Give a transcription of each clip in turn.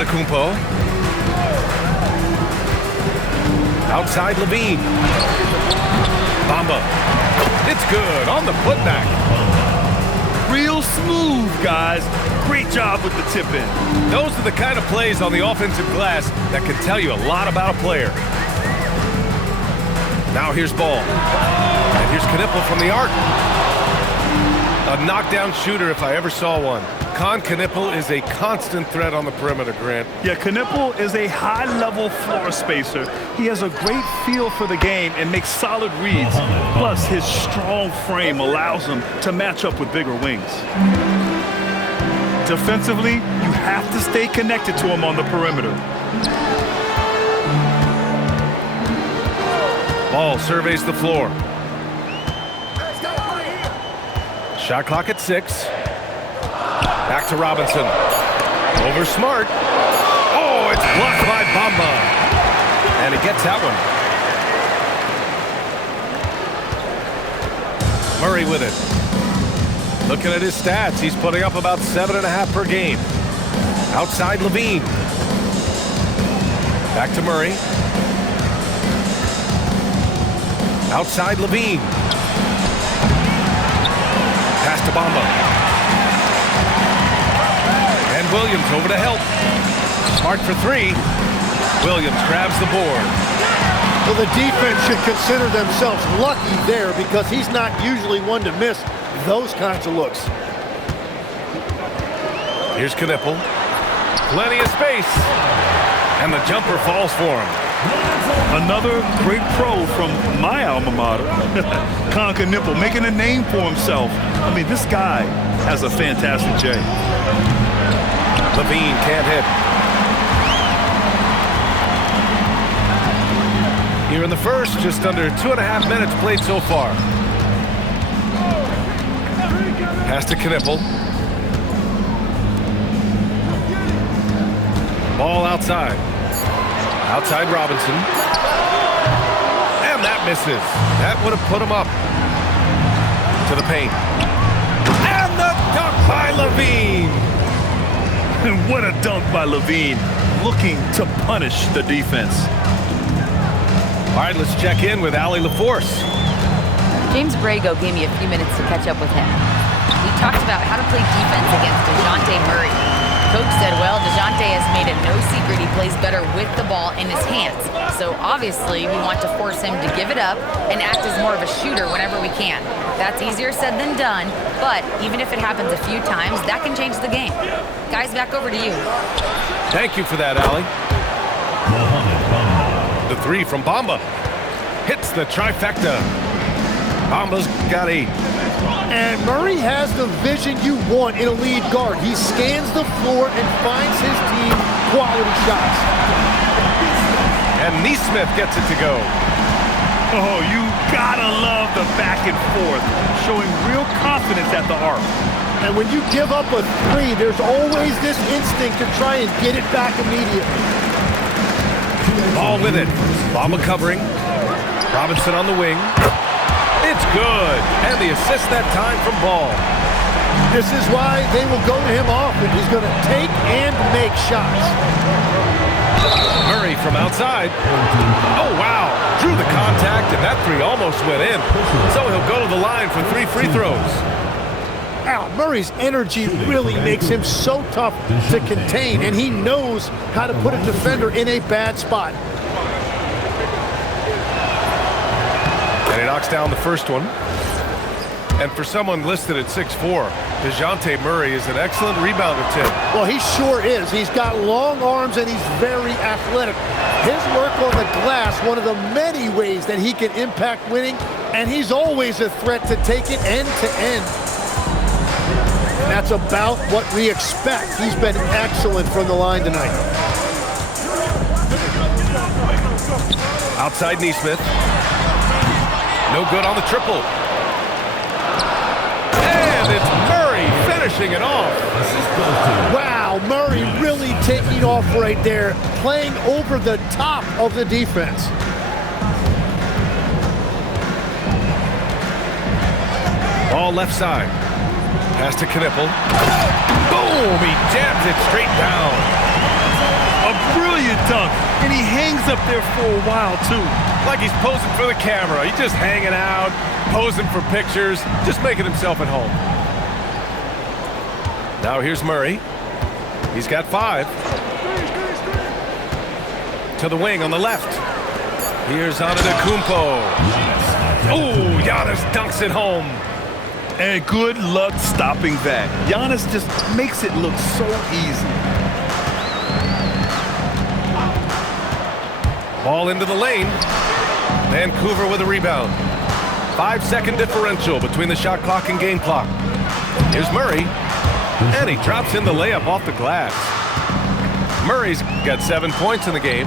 Antetokounmpo. Outside Levine. Bamba. It's good on the putback. Real smooth, guys. Great job with the tip-in. Those are the kind of plays on the offensive glass that can tell you a lot about a player. Now here's Ball. And here's Knipple from the arc. A knockdown shooter if I ever saw one. Knipple is a constant threat on the perimeter, Grant. Yeah, Knipple is a high-level floor spacer. He has a great feel for the game and makes solid reads. Plus, his strong frame allows him to match up with bigger wings. Defensively, you have to stay connected to him on the perimeter. Ball surveys the floor. Shot clock at 6. Back to Robinson. Over Smart. Oh, it's blocked by Bamba. And he gets that one. Murray with it. Looking at his stats, he's putting up about 7.5 per game. Outside Levine. Back to Murray. Outside Levine. Pass to Bamba. And Williams over to help. Smart for 3. Williams grabs the board. Well, the defense should consider themselves lucky there because he's not usually one to miss those kinds of looks. Here's Knipple. Plenty of space. And the jumper falls for him. Another great pro from my alma mater. Knipple making a name for himself. I mean, this guy has a fantastic J. Levine can't hit. Here in the first, just under 2.5 minutes played so far. Pass to Knipple. Ball outside. Outside Robinson. And that misses. That would have put him up. To the paint. And the dunk by Levine. And what a dunk by Levine, looking to punish the defense. All right, let's check in with Allie LaForce. James Brago gave me a few minutes to catch up with him. He talked about how to play defense against DeJounte Murray. Coach said, well, DeJounte has made it no secret he plays better with the ball in his hands. So obviously we want to force him to give it up and act as more of a shooter whenever we can. That's easier said than done, but even if it happens a few times, that can change the game. Guys, back over to you. Thank you for that, Allie. The 3 from Bamba. Hits the trifecta. Bamba's got 8. And Murray has the vision you want in a lead guard. He scans the floor and finds his team quality shots. And Neesmith gets it to go. Oh, you gotta love the back and forth, showing real confidence at the arc. And when you give up a 3, there's always this instinct to try and get it back immediately. Ball with it. Bamba covering. Robinson on the wing. It's good. And the assist that time from Ball. This is why they will go to him often. He's going to take and make shots. Murray from outside. Oh, wow. Drew the contact, and that 3 almost went in. So he'll go to the line for 3 free throws. Wow, Murray's energy really makes him so tough to contain, and he knows how to put a defender in a bad spot. And he knocks down the first one. And for someone listed at 6'4", DeJounte Murray is an excellent rebounder, Tim. Well, he sure is. He's got long arms and he's very athletic. His work on the glass, one of the many ways that he can impact winning, and he's always a threat to take it end to end. And that's about what we expect. He's been excellent from the line tonight. Outside Neesmith. No good on the triple. And it's Murray finishing it off. Wow, Murray really taking off right there, playing over the top of the defense. Ball left side. Pass to Knipple. Boom! He jams it straight down. Brilliant dunk, and he hangs up there for a while, too. Like he's posing for the camera. He's just hanging out, posing for pictures, just making himself at home. Now here's Murray. He's got 5. To the wing on the left. Here's Antetokounmpo. Oh, Giannis dunks it home. And good luck stopping that. Giannis just makes it look so easy. Ball into the lane. Vancouver with a rebound. 5-second differential between the shot clock and game clock. Here's Murray. And he drops in the layup off the glass. Murray's got 7 points in the game.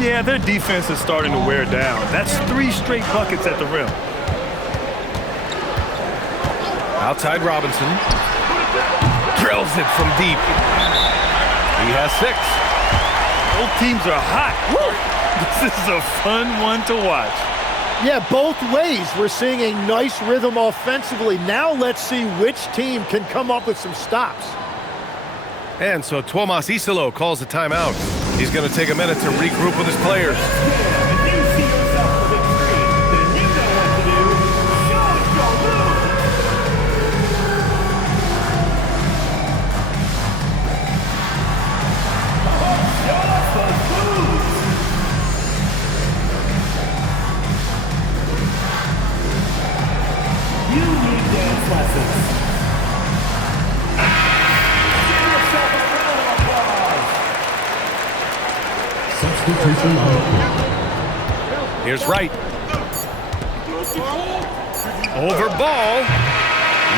Yeah, their defense is starting to wear down. That's 3 straight buckets at the rim. Outside Robinson. Drills it from deep. He has 6. Both teams are hot. Woo! This is a fun one to watch. Yeah, both ways. We're seeing a nice rhythm offensively. Now let's see which team can come up with some stops. And so Tuomas Isalo calls a timeout. He's going to take a minute to regroup with his players. Here's Wright. Over ball.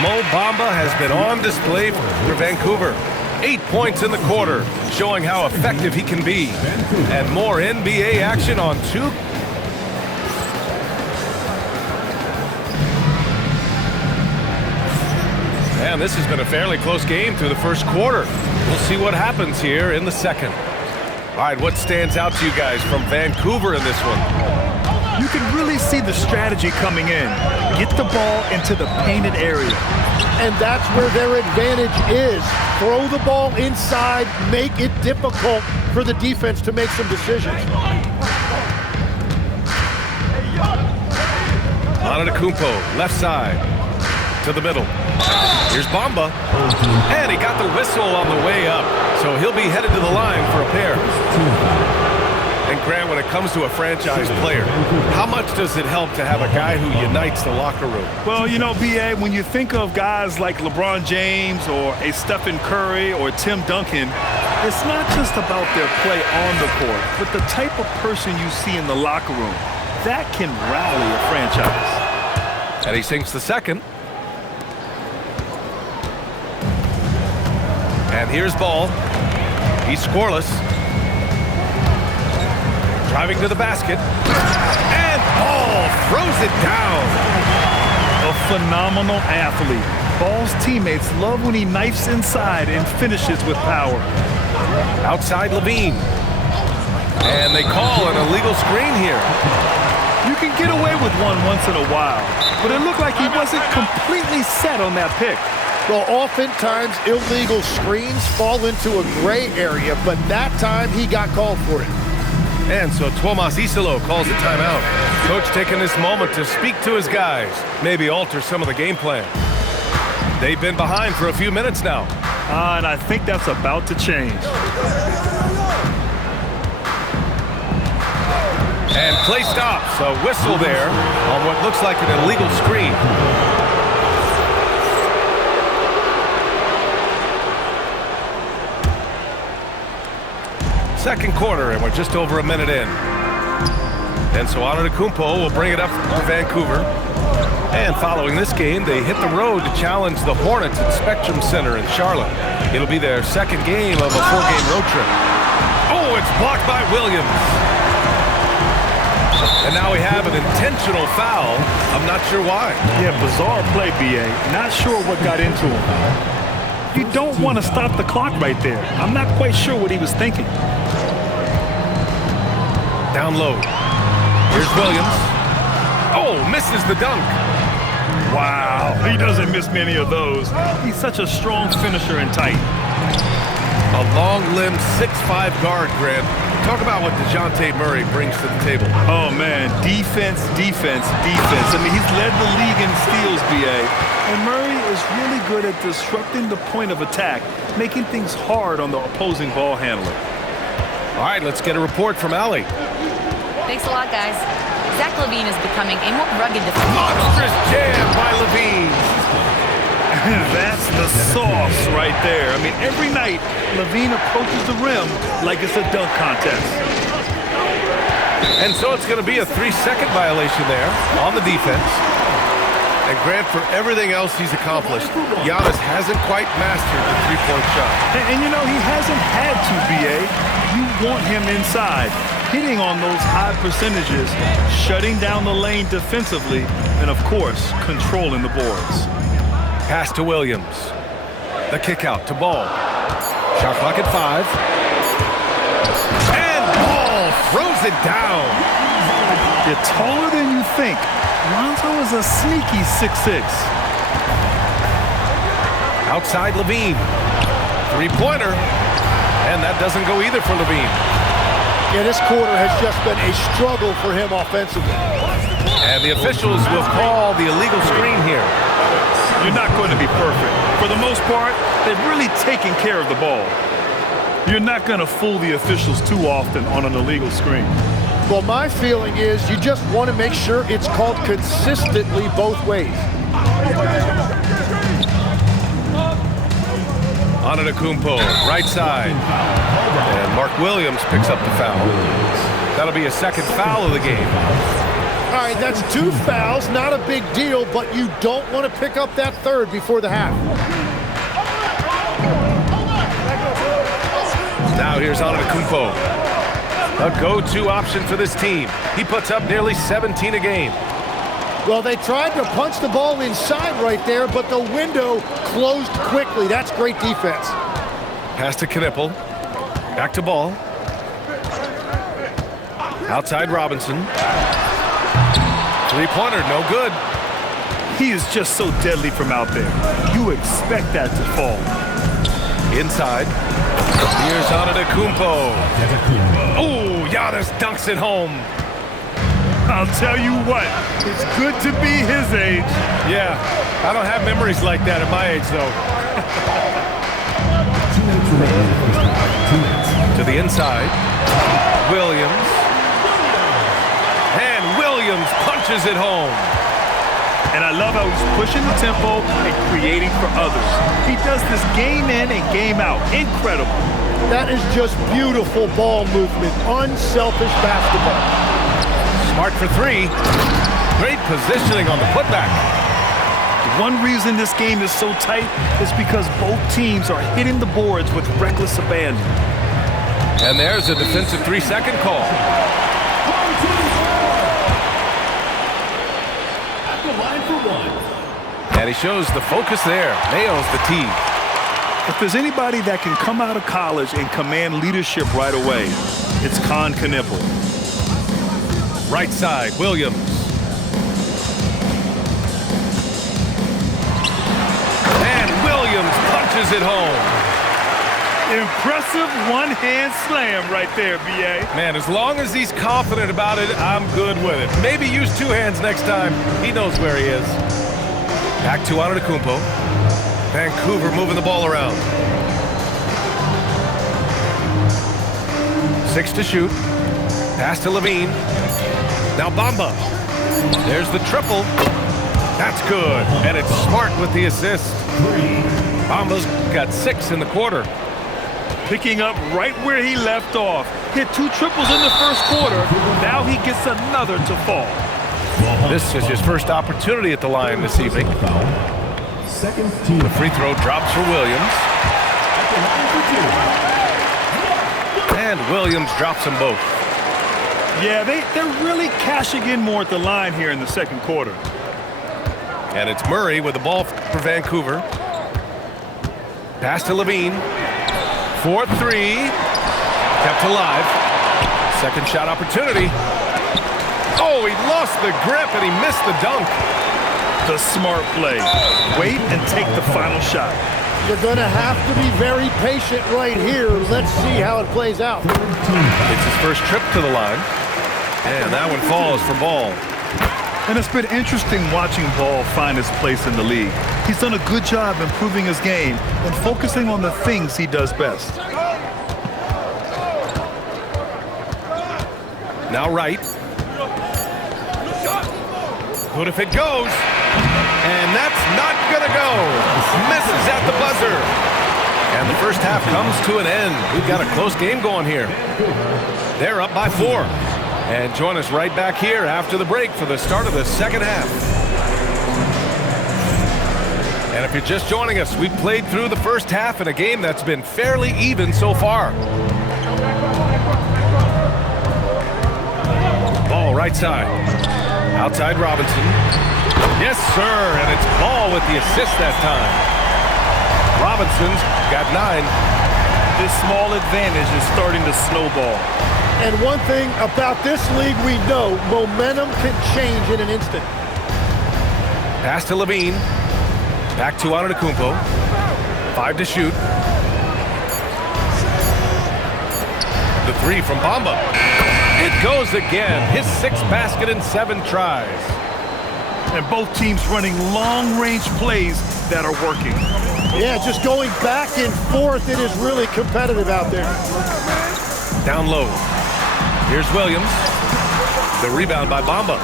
Mo Bamba has been on display for Vancouver. 8 points in the quarter, showing how effective he can be. And more NBA action on 2. Man, this has been a fairly close game through the first quarter. We'll see what happens here in the second. All right, what stands out to you guys from Vancouver in this one? You can really see the strategy coming in. Get the ball into the painted area. And that's where their advantage is. Throw the ball inside, make it difficult for the defense to make some decisions. Antetokounmpo, left side, to the middle. Here's Bamba, and he got the whistle on the way up, so he'll be headed to the line for a pair. And Grant, when it comes to a franchise player, how much does it help to have a guy who unites the locker room? Well, you know, B.A., when you think of guys like LeBron James or a Stephen Curry or Tim Duncan, it's not just about their play on the court, but the type of person you see in the locker room. That can rally a franchise. And he sinks the second. And here's Ball. He's scoreless. Driving to the basket. And Ball throws it down. A phenomenal athlete. Ball's teammates love when he knifes inside and finishes with power. Outside Levine. And they call an illegal screen here. You can get away with one once in a while, but it looked like he wasn't completely set on that pick. Well, oftentimes illegal screens fall into a gray area, but that time he got called for it. And so Tuomas Isalo calls a timeout. Coach taking this moment to speak to his guys, maybe alter some of the game plan. They've been behind for a few minutes now. And I think that's about to change. And play stops. A whistle there on what looks like an illegal screen. Second quarter, and we're just over a minute in. And so Antetokounmpo will bring it up for Vancouver. And following this game, they hit the road to challenge the Hornets at Spectrum Center in Charlotte. It'll be their second game of a 4-game road trip. Oh, it's blocked by Williams. And now we have an intentional foul. I'm not sure why. Yeah, bizarre play, B.A. Not sure what got into him. You don't want to stop the clock right there. I'm not quite sure what he was thinking. Down low. Here's Williams. Oh, misses the dunk. Wow, he doesn't miss many of those. He's such a strong finisher and tight. A long-limbed 6'5" guard, Grant. Talk about what DeJounte Murray brings to the table. Oh, man, defense, defense, defense. I mean, he's led the league in steals, B.A. And Murray is really good at disrupting the point of attack, making things hard on the opposing ball handler. All right, let's get a report from Allie. Thanks a lot, guys. Zach LaVine is becoming a more rugged defender. Monstrous jam by LaVine. That's the sauce right there. I mean, every night, LaVine approaches the rim like it's a dunk contest. And so it's going to be a 3-second violation there on the defense. And Grant, for everything else he's accomplished, Giannis hasn't quite mastered the three-point shot. And you know, he hasn't had to, B.A. You want him inside, hitting on those high percentages, shutting down the lane defensively, and, of course, controlling the boards. Pass to Williams. The kick out to Ball. Shot clock at 5. And Ball throws it down. You're taller than you think. Lonzo is a sneaky 6'6". Outside LaVine. Three-pointer. And that doesn't go either for LaVine. Yeah, this quarter has just been a struggle for him offensively. And the officials will call the illegal screen here. You're not going to be perfect. For the most part, they've really taken care of the ball. You're not going to fool the officials too often on an illegal screen. Well, my feeling is you just want to make sure it's called consistently both ways. Antetokounmpo, right side. And Mark Williams picks up the foul. That'll be a second foul of the game. All right, that's 2 fouls, not a big deal, but you don't want to pick up that third before the half. Now here's Antetokounmpo. A go-to option for this team. He puts up nearly 17 a game. Well, they tried to punch the ball inside right there, but the window closed quickly. That's great defense. Pass to Knippel. Back to Ball. Outside Robinson. Three-pointer, no good. He is just so deadly from out there. You expect that to fall. Inside. Here's Antetokounmpo. Oh, Giannis dunks it home. I'll tell you what, it's good to be his age. Yeah, I don't have memories like that at my age, though. To the inside. Williams. And Williams punches it home. And I love how he's pushing the tempo and creating for others. He does this game in and game out. Incredible. That is just beautiful ball movement, unselfish basketball. Smart for 3. Great positioning on the putback. One reason this game is so tight is because both teams are hitting the boards with reckless abandon. And there's a defensive 3-second call. And he shows the focus there. Nails the tee. If there's anybody that can come out of college and command leadership right away, it's Knippel. Right side, Williams. And Williams punches it home. Impressive one-hand slam right there, B.A. Man, as long as he's confident about it, I'm good with it. Maybe use 2 hands next time. He knows where he is. Back to Antetokounmpo. Vancouver moving the ball around. 6 to shoot. Pass to LaVine. Now Bamba. There's the triple. That's good. And it's Smart with the assist. Bamba's got 6 in the quarter. Picking up right where he left off. Hit 2 triples in the first quarter. Now he gets another to fall. This is his first opportunity at the line this evening. The free throw drops for Williams. And Williams drops them both. Yeah, they're really cashing in more at the line here in the second quarter. And it's Murray with the ball for Vancouver. Pass to LaVine. 4-3. Kept alive. Second shot opportunity. Oh, he lost the grip and he missed the dunk. The smart play. Wait and take the final shot. You're going to have to be very patient right here. Let's see how it plays out. It's his first trip to the line. And that one falls for Ball. And it's been interesting watching Ball find his place in the league. He's done a good job improving his game and focusing on the things he does best. Now right. Good if it goes. And that's not going to go. Misses at the buzzer. And the first half comes to an end. We've got a close game going here. They're up by 4. And join us right back here after the break for the start of the second half. And if you're just joining us, we've played through the first half in a game that's been fairly even so far. Ball right side. Outside Robinson. Yes, sir, and it's Ball with the assist that time. Robinson's got 9. This small advantage is starting to snowball. And one thing about this league we know, momentum can change in an instant. Pass to Levine. Back to Antetokounmpo. 5 to shoot. The 3 from Bamba. It goes again. His 6th basket in 7 tries. And both teams running long-range plays that are working. Yeah, just going back and forth, it is really competitive out there. Down low. Here's Williams. The rebound by Bamba.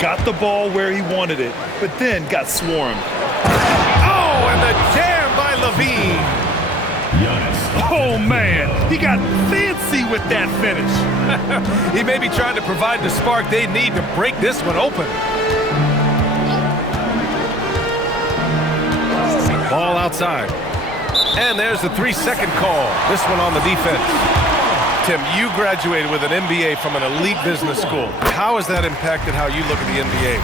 Got the ball where he wanted it, but then got swarmed. Oh, and the jam by Levine. Oh, man, he got fancy with that finish. He may be trying to provide the spark they need to break this one open. Ball outside. And there's the 3-second call. This one on the defense. Tim, you graduated with an MBA from an elite business school. How has that impacted how you look at the NBA?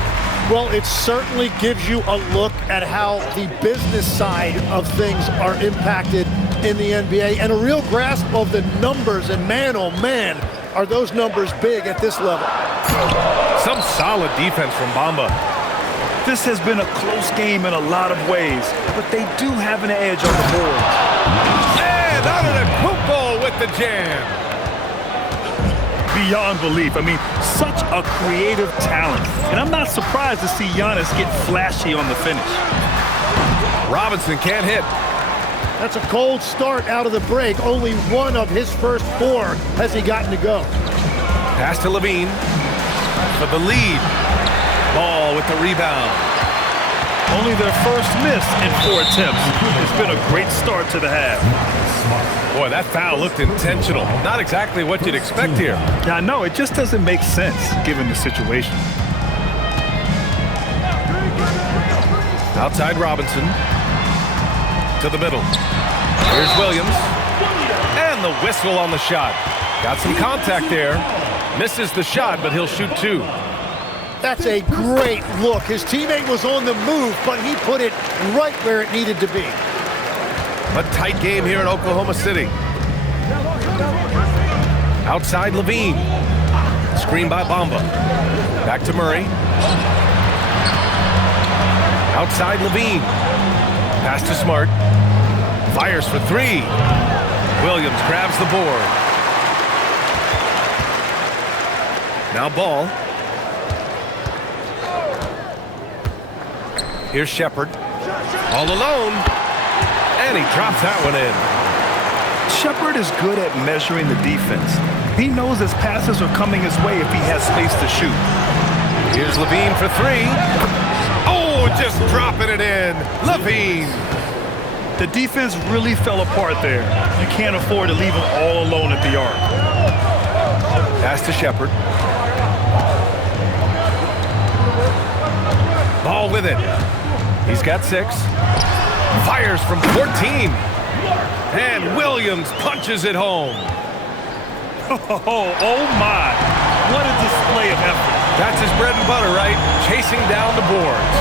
Well, it certainly gives you a look at how the business side of things are impacted in the NBA and a real grasp of the numbers. And man, oh man, are those numbers big at this level. Some solid defense from Bamba. This has been a close game in a lot of ways, but they do have an edge on the board. And Antetokounmpo with the jam. Beyond belief. I mean, such a creative talent. And I'm not surprised to see Giannis get flashy on the finish. Robinson can't hit. That's a cold start out of the break. Only one of his first 4 has he gotten to go. Pass to Levine for the lead. Ball with the rebound. Only their first miss in 4 attempts. It's been a great start to the half. Boy, that foul looked intentional. Not exactly what you'd expect here. Yeah, I know. It just doesn't make sense given the situation. Outside Robinson. To the middle. Here's Williams. And the whistle on the shot. Got some contact there. Misses the shot, but he'll shoot 2. That's a great look. His teammate was on the move, but he put it right where it needed to be. A tight game here in Oklahoma City. Outside Levine. Screen by Bamba. Back to Murray. Outside Levine. Pass to Smart. Fires for 3. Williams grabs the board. Now Ball. Here's Shepard. All alone. And he drops that one in. Shepard is good at measuring the defense. He knows his passes are coming his way if he has space to shoot. Here's Levine for 3. Oh, just dropping it in. Levine. The defense really fell apart there. You can't afford to leave him all alone at the arc. Pass to Shepard. Ball with it. He's got 6. Fires from 14. And Williams punches it home. Oh my. What a display of effort. That's his bread and butter, right? Chasing down the boards.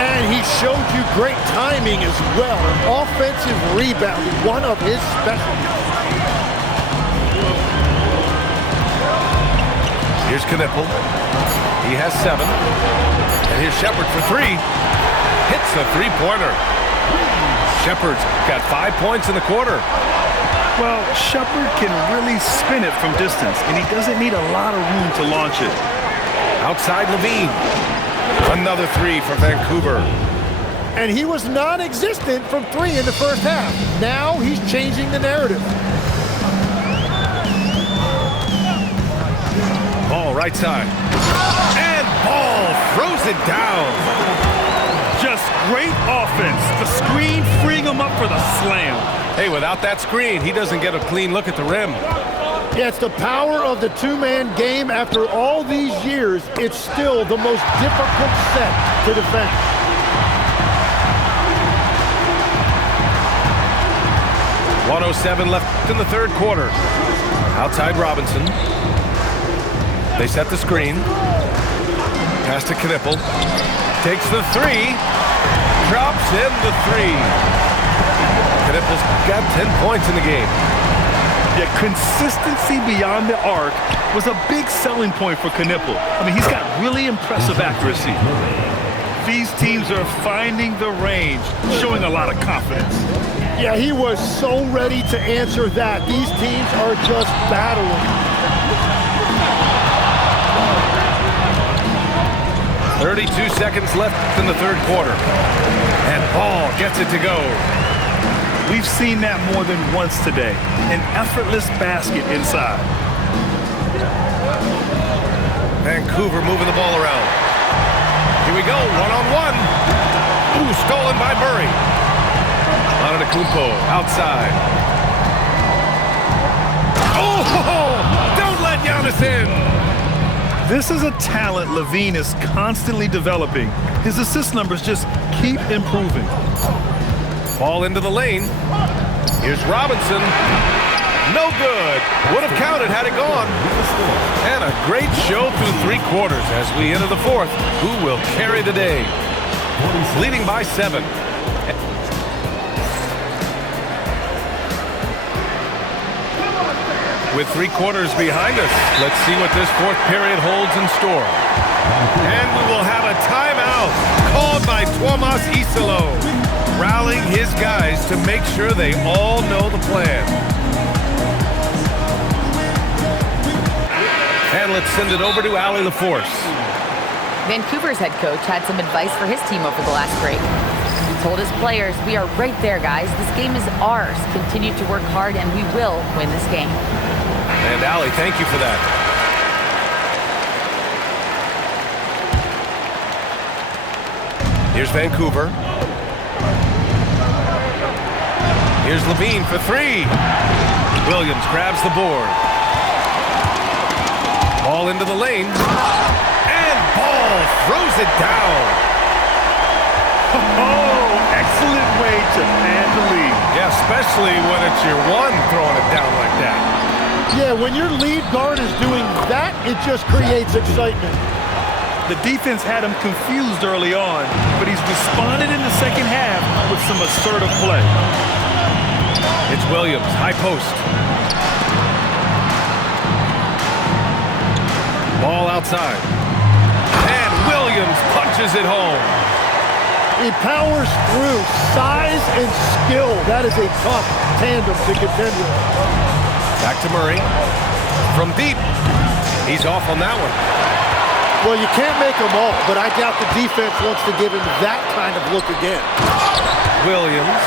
And he showed you great timing as well. An offensive rebound, one of his specialties. Here's Knipple. He has 7. And here's Shepard for 3. Hits the 3-pointer. Shepard's got 5 points in the quarter. Well, Shepard can really spin it from distance, and he doesn't need a lot of room to launch it. Outside Levine. Another three for Vancouver. And he was non-existent from 3 in the first half. Now he's changing the narrative. Ball right side. And Ball throws it down. Just great offense. The screen freeing him up for the slam. Hey, without that screen, he doesn't get a clean look at the rim. Yeah, it's the power of the two-man game. After all these years, it's still the most difficult set to defend. .107 left in the third quarter. Outside Robinson. They set the screen. Pass to Knippel. Takes the three. Drops in the three. Knippel's got 10 points in the game. Yeah, consistency beyond the arc was a big selling point for Knippel. I mean, he's got really impressive accuracy. These teams are finding the range, showing a lot of confidence. Yeah, he was so ready to answer that. These teams are just battling. 32 seconds left in the third quarter. And Ball gets it to go. We've seen that more than once today. An effortless basket inside. Vancouver moving the ball around. Here we go, one-on-one. Ooh, stolen by Murray. Antetokounmpo outside. Oh, don't let Giannis in. This is a talent Levine is constantly developing. His assist numbers just keep improving. Ball into the lane. Here's Robinson. No good. Would have counted had it gone. And a great show through 3 quarters as we enter the fourth. Who will carry the day? Leading by 7. With 3 quarters behind us, let's see what this fourth period holds in store. And we will have a timeout called by Tuomas Isalo, rallying his guys to make sure they all know the plan. And let's send it over to Allie LaForce. Vancouver's head coach had some advice for his team over the last break. He told his players, "We are right there, guys. This game is ours. Continue to work hard, and we will win this game." And Allie, thank you for that. Here's Vancouver. Here's Levine for 3. Williams grabs the board. Ball into the lane. And Ball throws it down. Oh, excellent way to man the lead. Yeah, especially when it's your one throwing it down like that. Yeah, when your lead guard is doing that, it just creates excitement. The defense had him confused early on, but he's responded in the second half with some assertive play. It's Williams, high post. Ball outside. And Williams punches it home. He powers through size and skill. That is a tough tandem to contend with. Back to Murray. From deep. He's off on that one. Well, you can't make them all, but I doubt the defense wants to give him that kind of look again. Williams.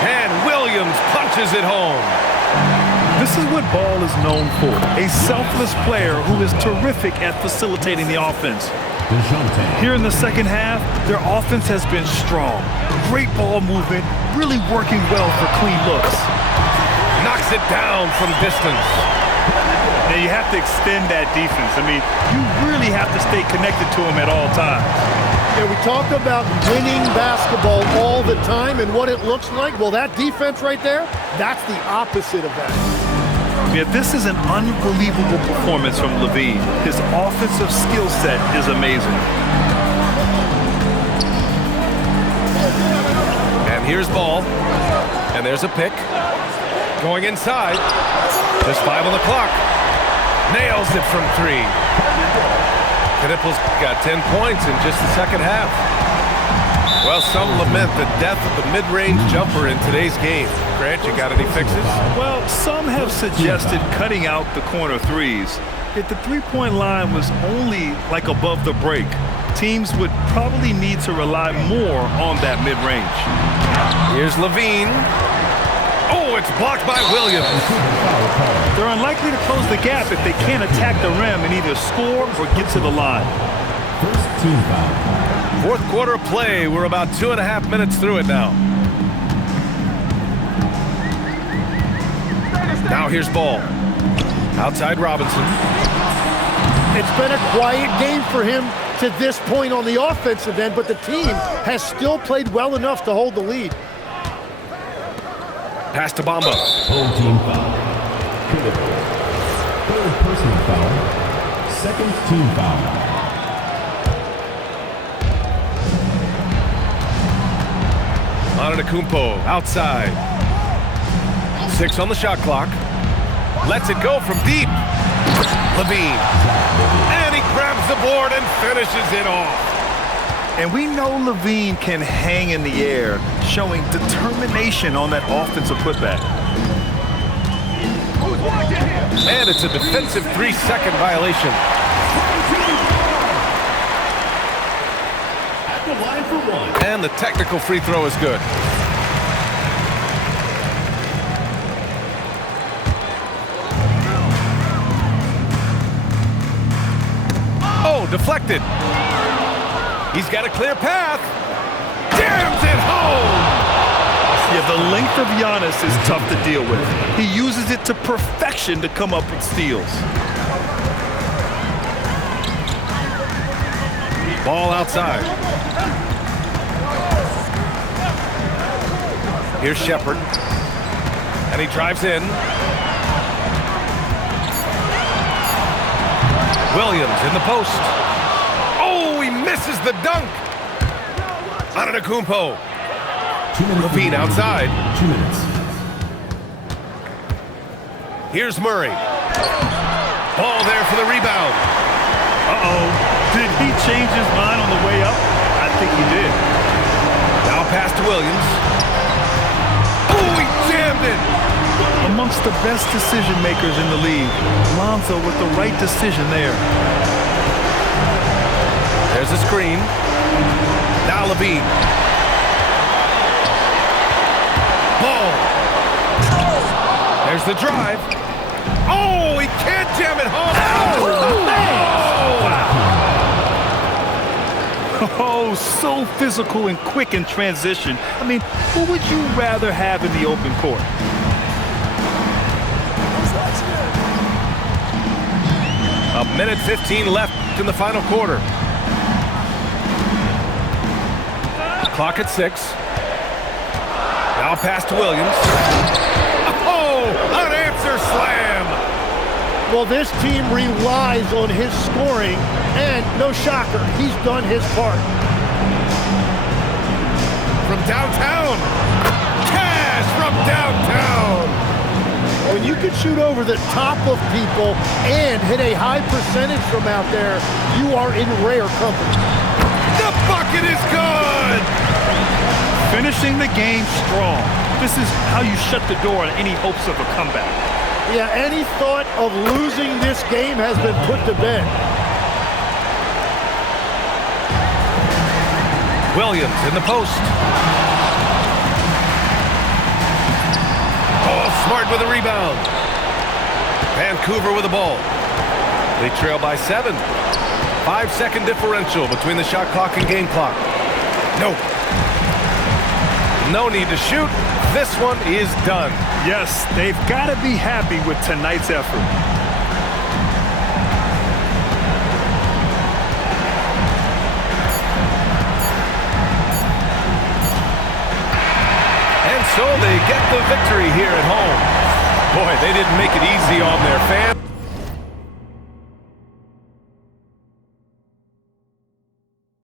And Williams punches it home. This is what Ball is known for, a selfless player who is terrific at facilitating the offense. Here in the second half, their offense has been strong. Great ball movement, really working well for clean looks. Knocks it down from distance. Now you have to extend that defense. I mean, you really have to stay connected to him at all times. Yeah, we talk about winning basketball all the time and what it looks like. Well, that defense right there, that's the opposite of that. Yeah, this is an unbelievable performance from Levine. His offensive skill set is amazing. And here's Ball. And there's a pick. Going inside. There's 5 on the clock. Nails it from 3. Knippel's got 10 points in just the second half. Well, some lament the death of the mid-range jumper in today's game. Grant, you got any fixes? Well, some have suggested cutting out the corner threes. If the three-point line was only like above the break, teams would probably need to rely more on that mid-range. Here's Levine. Oh, it's blocked by Williams. They're unlikely to close the gap if they can't attack the rim and either score or get to the line. First team foul. Fourth quarter play. We're about 2.5 minutes through it now. Now here's Ball. Outside Robinson. It's been a quiet game for him to this point on the offensive end, but the team has still played well enough to hold the lead. Pass to Bamba. Whole team foul. Third personal foul. Second team foul. Antetokounmpo outside. 6 on the shot clock. Lets it go from deep. Levine. And he grabs the board and finishes it off. And we know Levine can hang in the air, showing determination on that offensive putback. And it's a defensive 3-second violation. At the line for one. And the technical free throw is good. Oh, deflected. He's got a clear path. Jams it home. Yeah, the length of Giannis is tough to deal with. He uses it to perfection to come up with steals. Ball outside. Here's Shepherd. And he drives in. Williams in the post. Oh, he misses the dunk. Antetokounmpo. Levine outside. 2 minutes. Here's Murray. Ball there for the rebound. Uh-oh. Did he change his mind on the way up? I think he did. Now pass to Williams. Oh, he jammed it. Amongst the best decision makers in the league, Lonzo with the right decision there. There's a screen. Now Levine. Ball. There's the drive. Oh, he can't jam it home. Oh, so physical and quick in transition. I mean, who would you rather have in the open court? A minute 15 left in the final quarter. Clock at 6. Now pass to Williams. Oh, an answer slam. Well, this team relies on his scoring, and no shocker, he's done his part. From downtown. Cash from downtown. When you can shoot over the top of people and hit a high percentage from out there, you are in rare company. The bucket is good. Finishing the game strong. This is how you shut the door on any hopes of a comeback. Yeah, any thought of losing this game has been put to bed. Williams in the post. Oh, Smart with a rebound. Vancouver with the ball. They trail by 7. 5-second differential between the shot clock and game clock. Nope. No need to shoot. This one is done. Yes, they've got to be happy with tonight's effort. And so they get the victory here at home. Boy, they didn't make it easy on their fans.